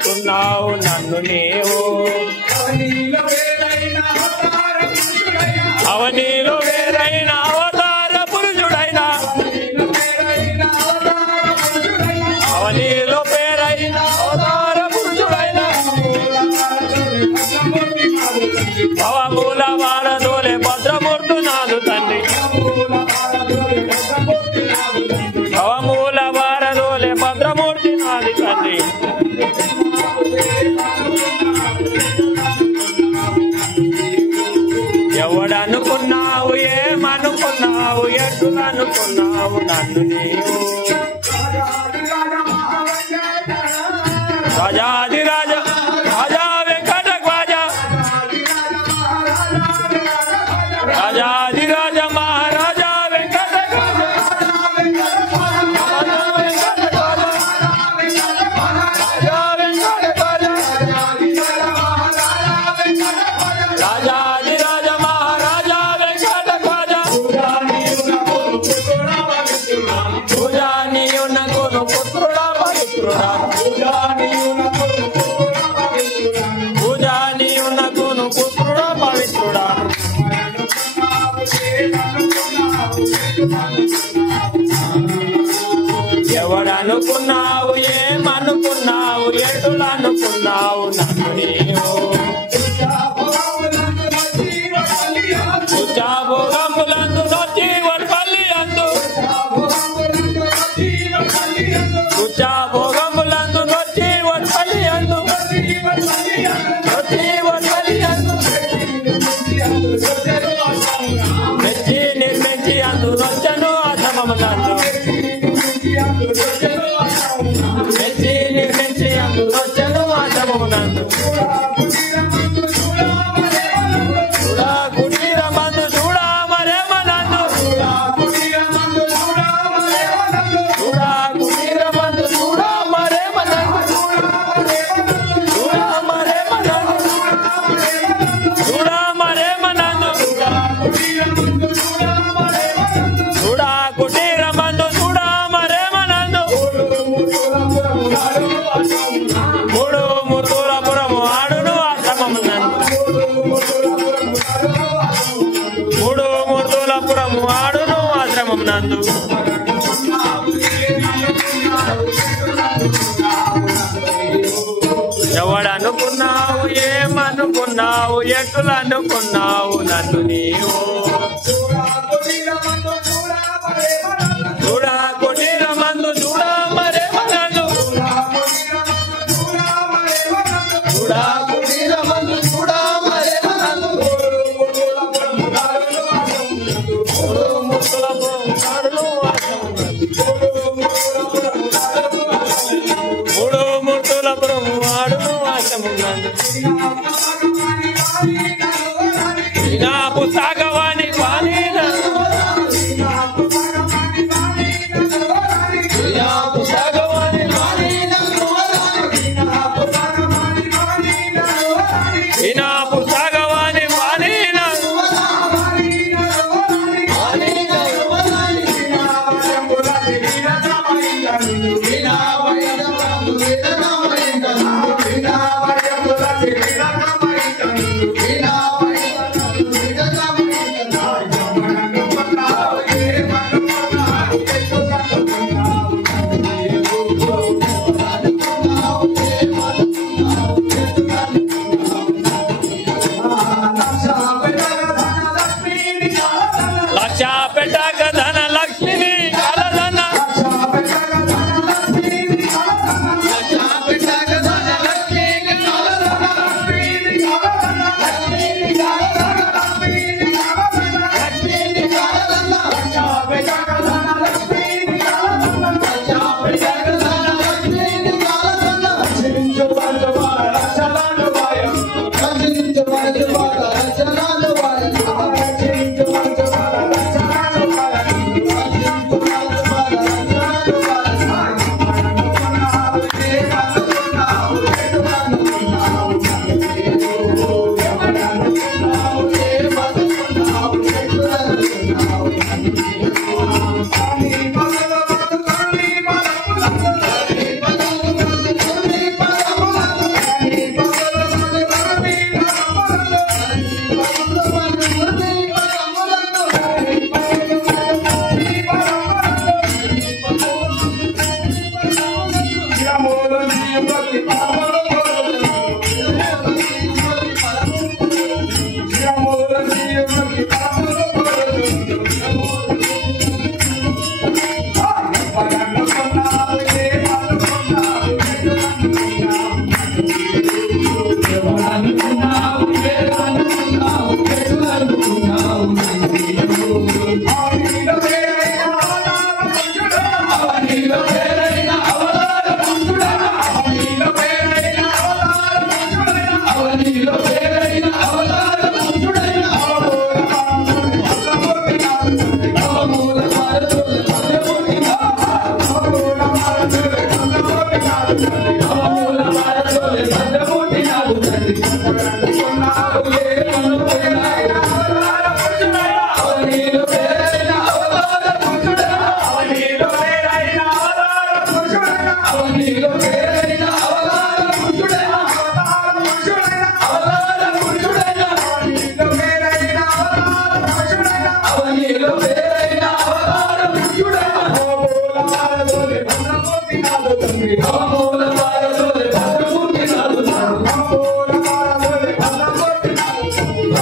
ఎవడనుకున్నావు నన్ను నీవు అవనీలో వేరైన అవతార పురుషుడైన అవనీలో పేరైన అవతార పురుషుడైన భవమూల వారదోలే భద్రమూర్తు నాదు తండ్రి భవమూల వారదోలే భద్రమూర్తి నాది తండ్రి ఎవడనుకున్నావు ఏమనుకున్నావు ఎటులనుకున్నావు నన్ను నీవు రాజాదిరాజ రాజా వెంకట రాజా రాజాదిరాజ మహారాజా వెంకట రాజాదిరాజ మహారాజా వెంకట రాజా పూజానీయునకును పుత్రుడా పవిత్రుడా పూజానీయునకును పుత్రుడా పవిత్రుడా ఎవడనుకున్నావు ఏమనుకున్నావు ఎటులనుకున్నావు నన్ను నీవు ఉచ్చాభోగములందు నొచ్చి వడ్పల్లి అందు ఉచ్చాభోగములందు నొచ్చి వడ్పల్లి అందు నొచ్చి వడ్పల్లి అందు మెచ్చి నిర్మించి అందు నొచ్చను అధమములందు మెచ్చి నిర్మించి అందు నొచ్చను అధమములందు చూడా కుటీరమందు చూడా మరేమనందు చూడా కుటీరమందు చూడా మరేమనందు చూడా మరేమనందు చూడా మరేమనందు చూడా కుటీరమందు చూడా మరేమనందు మూడు మూర్తులపురము ఆడును ఆశ్రమమునందు మూడు మూర్తులపురము ఆడును ఆశ్రమమునందు ఎవడనుకున్నావు ఏమనుకున్నావు ఎటులనుకున్నావు నన్ను నీవు చూడా కుటీరమందు చూడా మరేమనందు చూడా కుటీరమందు చూడా మరేమనందు మూడు మూర్తులపురము ఆడును మూడు మూర్తులపురము ఆడును ఆశ్రమమునందు పుస్తకవాణి వాణి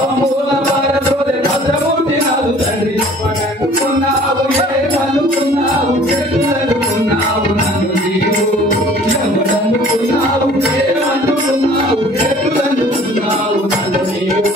అమూల భారతోనే భద్రమూర్తినావు తండ్రి అనుకున్నావు ఏమనుకున్నావు ఎట్లనుకున్నావు నన్ను నీవు ఎవరనుకున్నావు ఏమనుకున్నావు ఎట్లనుకున్నావు నన్ను నీవు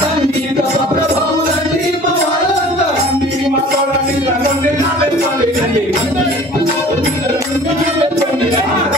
సంగీత ప్రభావం రండి మా వాళ్ళంతా రండి మా తోడండి రండి నా పెట్టుకోండి రండి